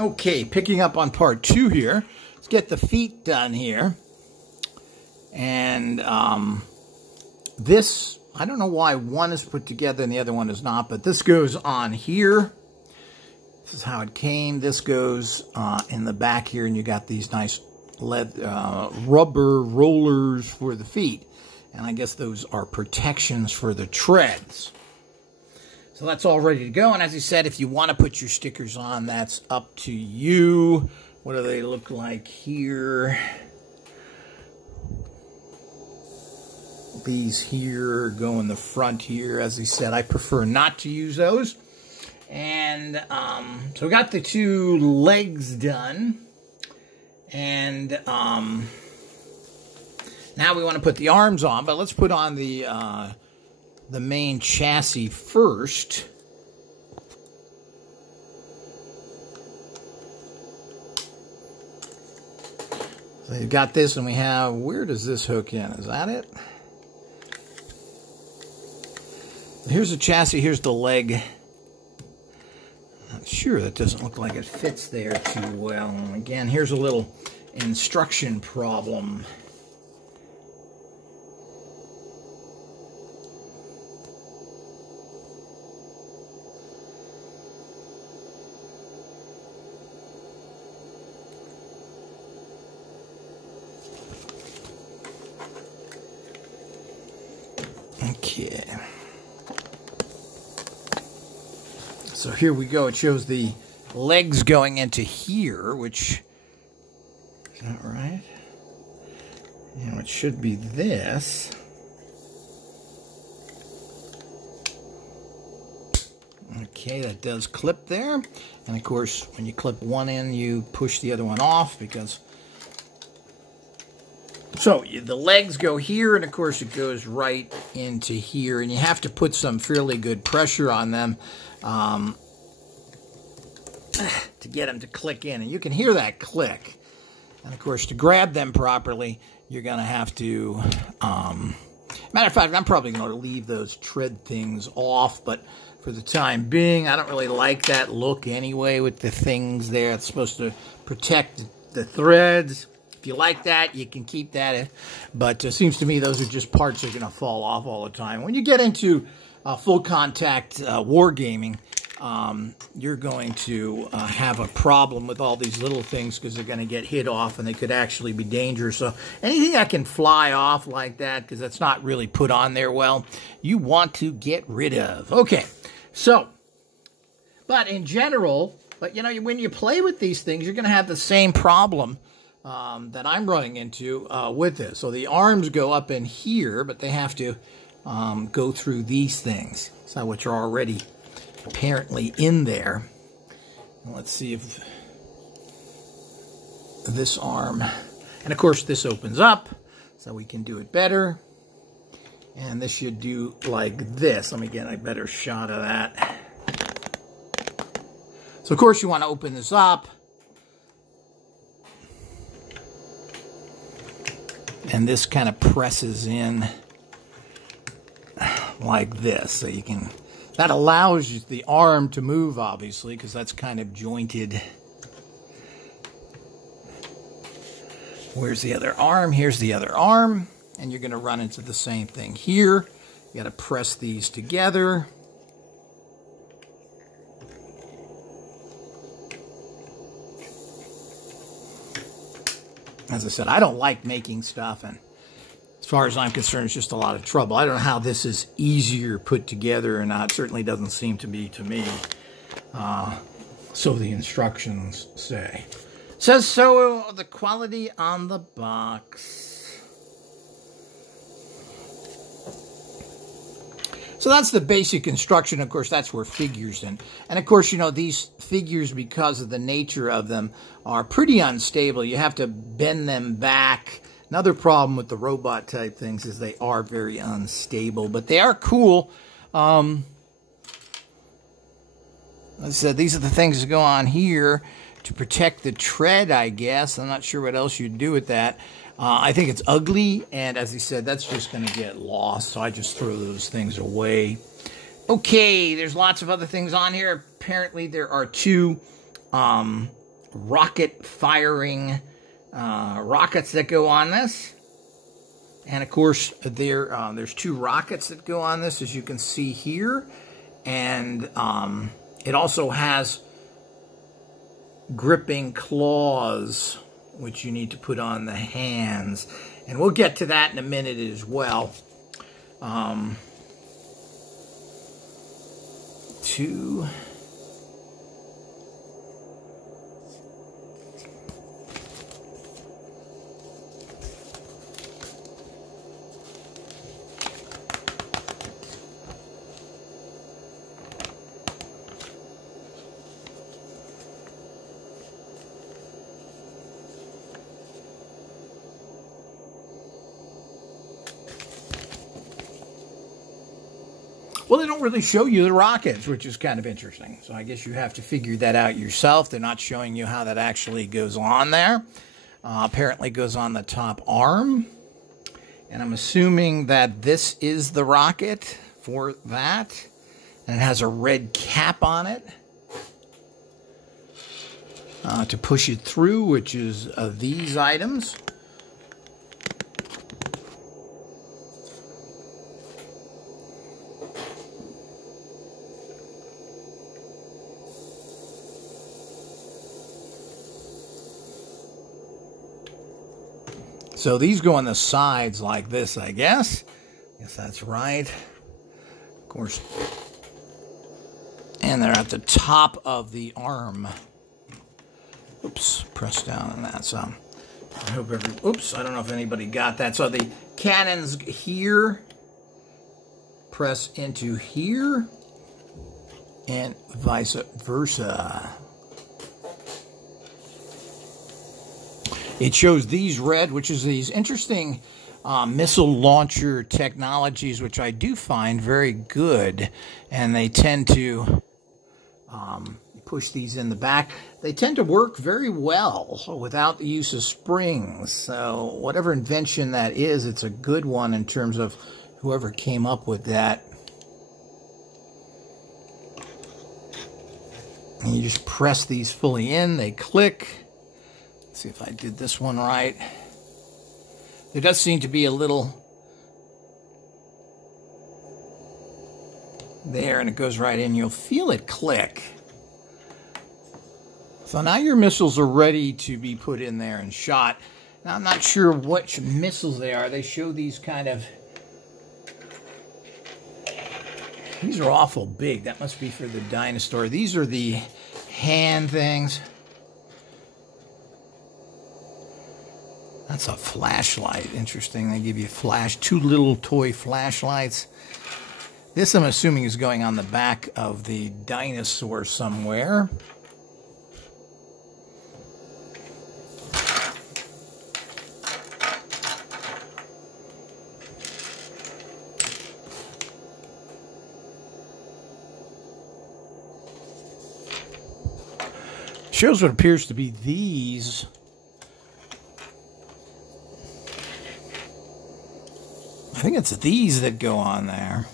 Okay, picking up on part 2 here. Let's get the feet done here. And this, I don't know why one is put together and the other one is not, but this goes on here. This is how it came. This goes in the back here, and you got these nice rubber rollers for the feet. And I guess those are protections for the treads. So that's all ready to go. And as I said, if you want to put your stickers on, that's up to you. What do they look like here? These here go in the front here. As I said, I prefer not to use those. And so we got the 2 legs done. And now we want to put the arms on, but let's put on the main chassis first. So you've got this, and we have, where does this hook in? Is that it? Here's the chassis, here's the leg. Not sure, that doesn't look like it fits there too well. And again, here's a little instruction problem. Okay. So here we go. It shows the legs going into here, which is that right? You know, it should be this. Okay, that does clip there. And of course, when you clip one in, you push the other one off because... So the legs go here, and of course it goes right into here, and you have to put some fairly good pressure on them to get them to click in, and you can hear that click. And of course, to grab them properly, you're going to have to, matter of fact, I'm probably going to leave those tread things off, but for the time being, I don't really like that look anyway with the things there. It's supposed to protect the threads. If you like that, you can keep that. But it seems to me those are just parts that are going to fall off all the time. When you get into full contact wargaming, you're going to have a problem with all these little things because they're going to get hit off and they could actually be dangerous. So anything that can fly off like that, because that's not really put on there well, you want to get rid of. Okay, so, but in general, you know, when you play with these things, you're going to have the same problem that I'm running into with this. So the arms go up in here, but they have to go through these things. So which are already apparently in there. Let's see if this arm, and of course this opens up, so we can do it better. And this should do like this. Let me get a better shot of that. So of course you want to open this up. And this kind of presses in like this. So you can, that allows the arm to move, obviously, because that's kind of jointed. Where's the other arm? Here's the other arm. And you're going to run into the same thing here. You got to press these together. As I said, I don't like making stuff, and as far as I'm concerned, it's just a lot of trouble. I don't know how this is easier put together or not. It certainly doesn't seem to be to me. So the instructions say. It says so, the quality on the box. So that's the basic instruction. Of course, that's where figures in. And of course, you know, these figures, because of the nature of them, are pretty unstable. You have to bend them back. Another problem with the robot type things is they are very unstable, but they are cool. As I said, these are the things that go on here to protect the tread, I guess. I'm not sure what else you'd do with that. I think it's ugly, and as he said, that's just going to get lost, so I just throw those things away. Okay, there's lots of other things on here. Apparently, there are 2 rocket firing rockets that go on this. And of course, there's 2 rockets that go on this, as you can see here. And it also has gripping claws, which you need to put on the hands. And we'll get to that in a minute as well. 2. Well, they don't really show you the rockets, which is kind of interesting. So I guess you have to figure that out yourself. They're not showing you how that actually goes on there. Apparently goes on the top arm. And I'm assuming that this is the rocket for that. And it has a red cap on it to push it through, which is these items. So these go on the sides like this, I guess. Yes, that's right. Of course. And they're at the top of the arm. Oops, press down on that. So I hope oops, I don't know if anybody got that. So the cannons here press into here and vice versa. It shows these red, which is these interesting missile launcher technologies, which I do find very good. And they tend to push these in the back. They tend to work very well without the use of springs. So whatever invention that is, it's a good one in terms of whoever came up with that. And you just press these fully in, they click. See if I did this one right. There does seem to be a little there, and it goes right in. You'll feel it click. So now your missiles are ready to be put in there and shot. Now I'm not sure which missiles they are. They show these kind of... These are awful big. That must be for the dinosaur. These are the hand things. That's a flashlight. Interesting. They give you 2 little toy flashlights. This, I'm assuming, is going on the back of the dinosaur somewhere. Shows what appears to be these. I think it's these that go on there.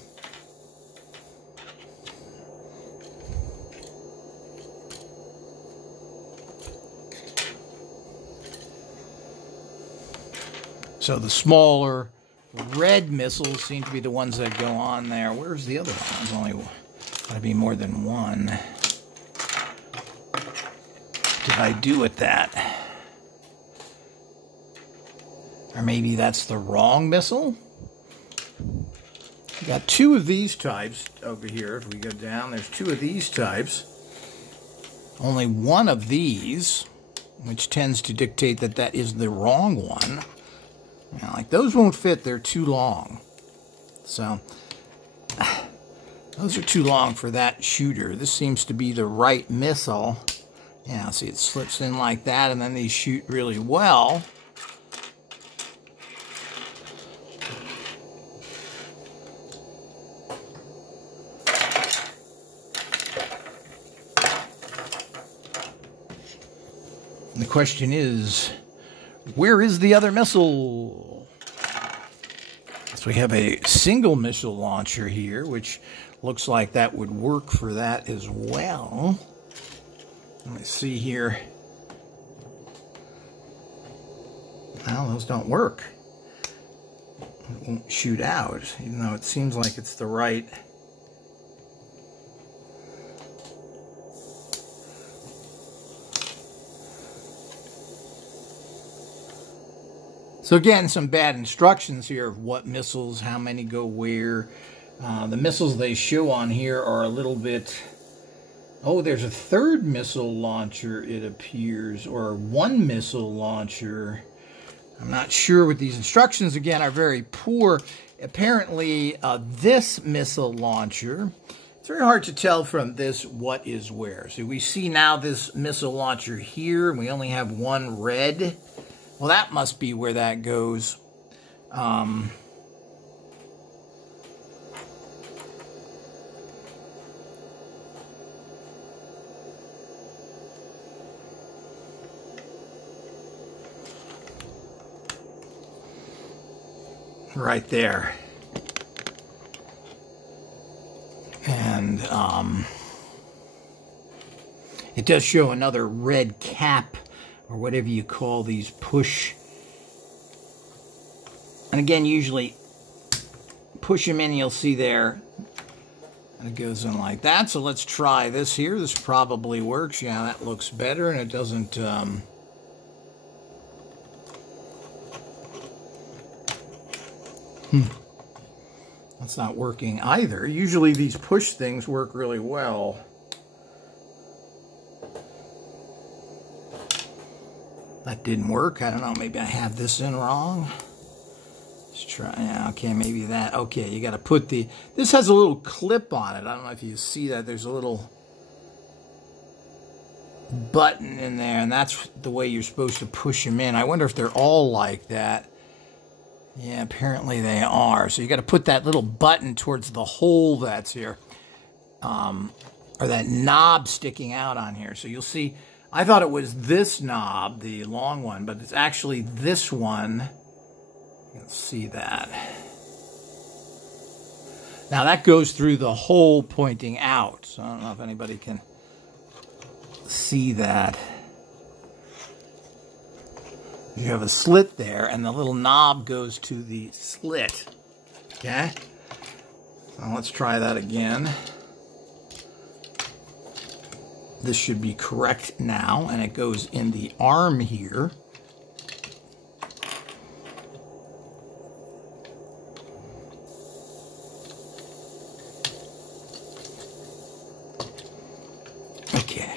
So the smaller red missiles seem to be the ones that go on there. Where's the other one? There's only got to be more than one. What did I do with that? Or maybe that's the wrong missile? We got 2 of these types over here. If we go down, there's 2 of these types. Only one of these, which tends to dictate that that is the wrong one. Now, like those won't fit, they're too long. So, those are too long for that shooter. This seems to be the right missile. Yeah, see, it slips in like that, and then these shoot really well. And the question is, where is the other missile? So we have a single missile launcher here, which looks like that would work for that as well. Let's see here. Well, those don't work. It won't shoot out, even though it seems like it's the right. So again, some bad instructions here of what missiles, how many go where. The missiles they show on here are a little bit... Oh, there's a third missile launcher, it appears, or one missile launcher. I'm not sure what these instructions, again, are very poor. Apparently, this missile launcher, it's very hard to tell from this what is where. So we see now this missile launcher here, and we only have one red. Well, that must be where that goes. Right there. And it does show another red cap, or whatever you call these push. And again, usually push them in, you'll see there. And it goes in like that. So let's try this here. This probably works. Yeah, that looks better, and it doesn't... That's not working either. Usually these push things work really well. That didn't work. I don't know. Maybe I have this in wrong. Let's try. Yeah, okay, maybe that. Okay, you got to put the... This has a little clip on it. I don't know if you see that. There's a little button in there, and that's the way you're supposed to push them in. I wonder if they're all like that. Yeah, apparently they are. So you got to put that little button towards the hole that's here, or that knob sticking out on here. So you'll see, I thought it was this knob, the long one, but it's actually this one. You'll see that. Now that goes through the hole pointing out. So I don't know if anybody can see that. You have a slit there, and the little knob goes to the slit. Okay? So let's try that again. This should be correct now, and it goes in the arm here. Okay.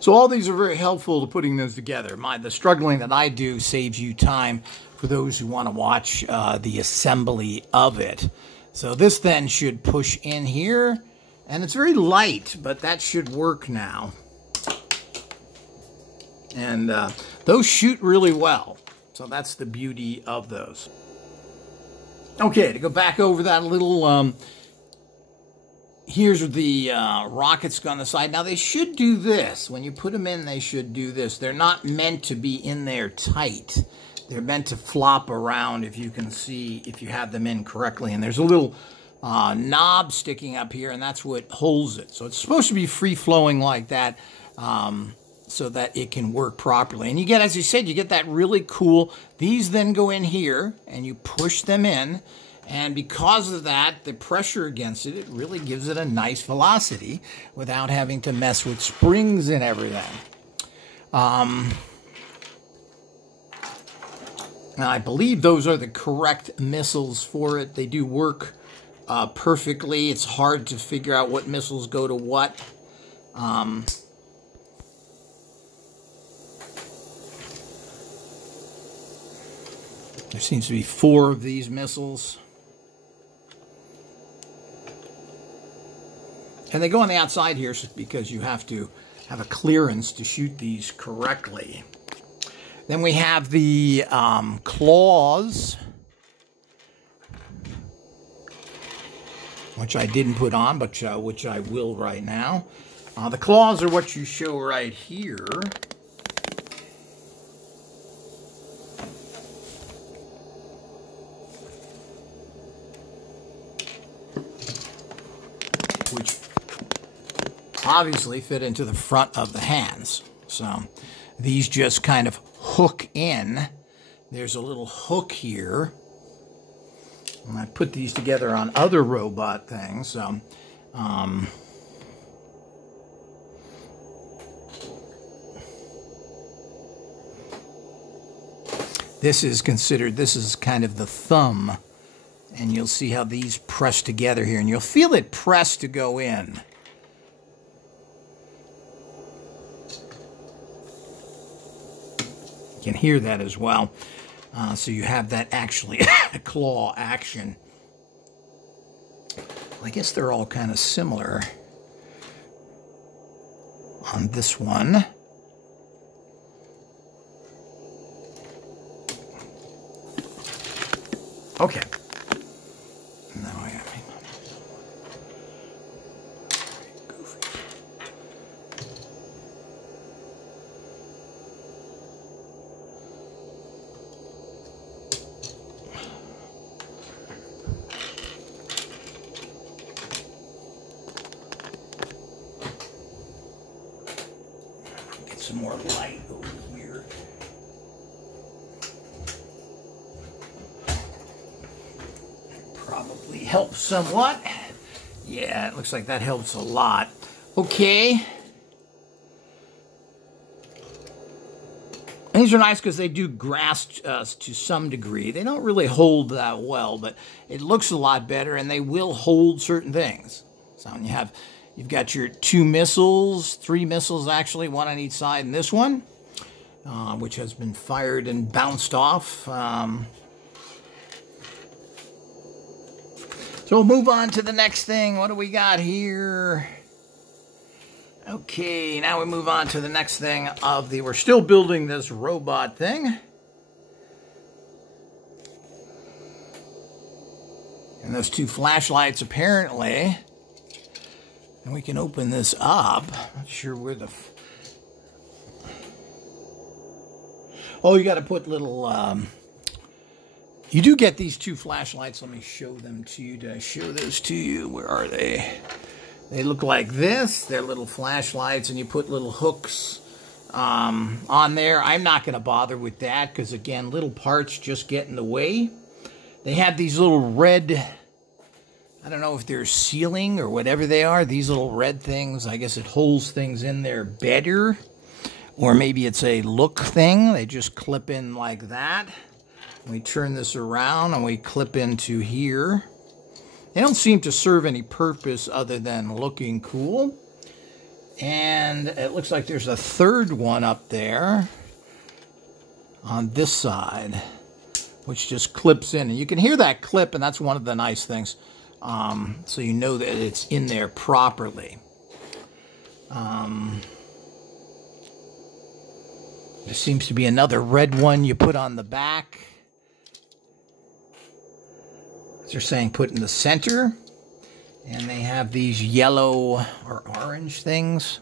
So all these are very helpful to putting those together. The struggling that I do saves you time for those who want to watch the assembly of it. So this then should push in here, and it's very light, but that should work now. And those shoot really well. So that's the beauty of those. Okay, to go back over that a little... Here's the rockets on the side. Now, they should do this. When you put them in, they should do this. They're not meant to be in there tight. They're meant to flop around, if you can see, if you have them in correctly. And there's a little knob sticking up here, and that's what holds it. So it's supposed to be free-flowing like that so that it can work properly. And you get, as you said, you get that really cool... These then go in here, and you push them in. And because of that, the pressure against it, it really gives it a nice velocity without having to mess with springs and everything. And I believe those are the correct missiles for it. They do work perfectly. It's hard to figure out what missiles go to what. There seems to be 4 of these missiles. And they go on the outside here because you have to have a clearance to shoot these correctly. Then we have the claws, which I didn't put on, but which I will right now. The claws are what you show right here. Which obviously fit into the front of the hands. So these just kind of hook in. There's a little hook here. And I put these together on other robot things. So, this is kind of the thumb. And you'll see how these press together here. And you'll feel it press to go in. You can hear that as well. So you have that actually claw action. I guess they're all kind of similar on this one. Okay. Now I got me. Goofy. Get some more light over here. Probably helps somewhat. Yeah, it looks like that helps a lot. Okay. These are nice because they do grasp to some degree. They don't really hold that well, but it looks a lot better, and they will hold certain things. So you've got your 2 missiles, 3 missiles actually, 1 on each side, and this one, which has been fired and bounced off. So we'll move on to the next thing. What do we got here? Okay, now we move on to the next thing we're still building this robot thing. And those 2 flashlights apparently. And we can open this up. Not sure where the... Oh, you got to put little... You do get these 2 flashlights. Let me show them to you. Did I show those to you? Where are they? They look like this. They're little flashlights, and you put little hooks on there. I'm not going to bother with that because, again, little parts just get in the way. They have these little red, I don't know if they're sealing or whatever they are. These little red things, I guess it holds things in there better. Or maybe it's a look thing. They just clip in like that. We turn this around and we clip into here. They don't seem to serve any purpose other than looking cool. And it looks like there's a 3rd one up there on this side, which just clips in. And you can hear that clip, and that's one of the nice things. So you know that it's in there properly. There seems to be another red one you put on the back. They're saying put in the center, and they have these yellow or orange things.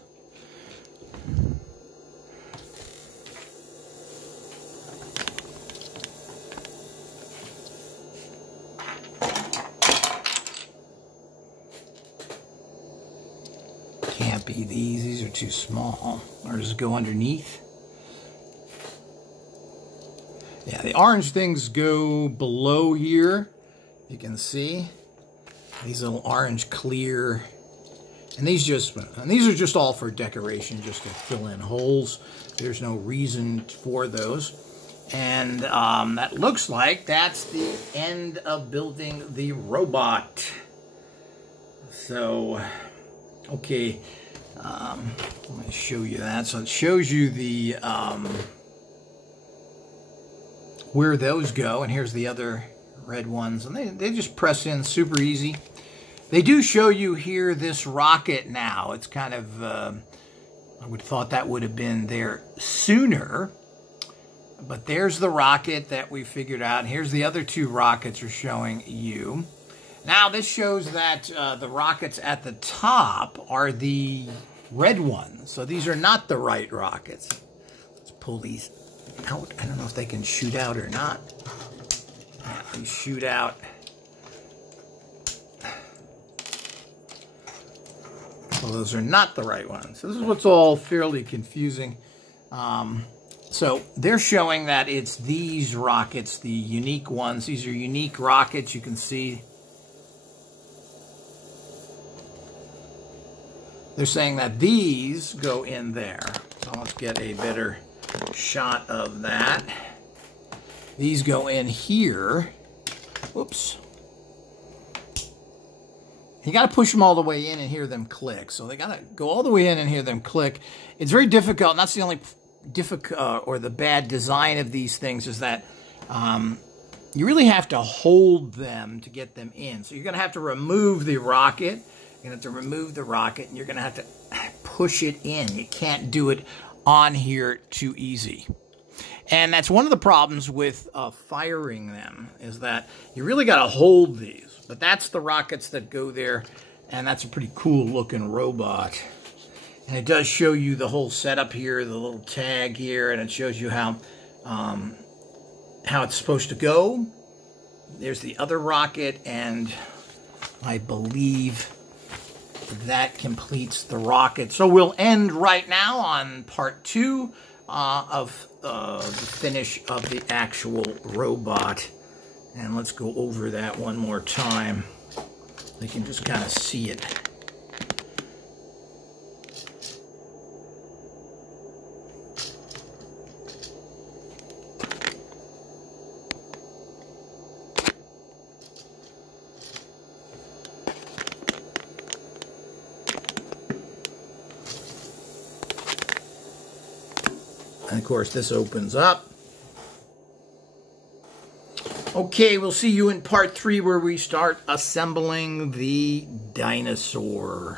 Can't be these. These are too small. Or does it go underneath? Yeah, the orange things go below here. You can see these little orange clear, and these are just all for decoration, just to fill in holes. There's no reason for those. And that looks like that's the end of building the robot. So, okay, let me show you that. So it shows you the where those go, and here's the other red ones, and they just press in super easy. They do show you here this rocket now. It's kind of, I would have thought that would have been there sooner, but there's the rocket that we figured out. Here's the other 2 rockets are showing you. Now this shows that the rockets at the top are the red ones, so these are not the right rockets. Let's pull these out. I don't know if they can shoot out or not. They shoot out. Well, those are not the right ones. So this is what's all fairly confusing. So they're showing that it's these rockets, the unique ones. These are unique rockets. You can see they're saying that these go in there. So let's get a better shot of that. These go in here. Whoops. You got to push them all the way in and hear them click. So they got to go all the way in and hear them click. It's very difficult, and that's the only difficult or the bad design of these things is that you really have to hold them to get them in. So you're going to have to remove the rocket. You're going to have to remove the rocket, and you're going to have to push it in. You can't do it on here too easy. And that's one of the problems with firing them, is that you really got to hold these. But that's the rockets that go there, and that's a pretty cool looking robot. And it does show you the whole setup here, the little tag here, and it shows you how it's supposed to go. There's the other rocket, and I believe that completes the rocket. So we'll end right now on part 2 of the finish of the actual robot. And let's go over that one more time. You can just kind of see it. And of course, this opens up. Okay, we'll see you in part 3 where we start assembling the dinosaur.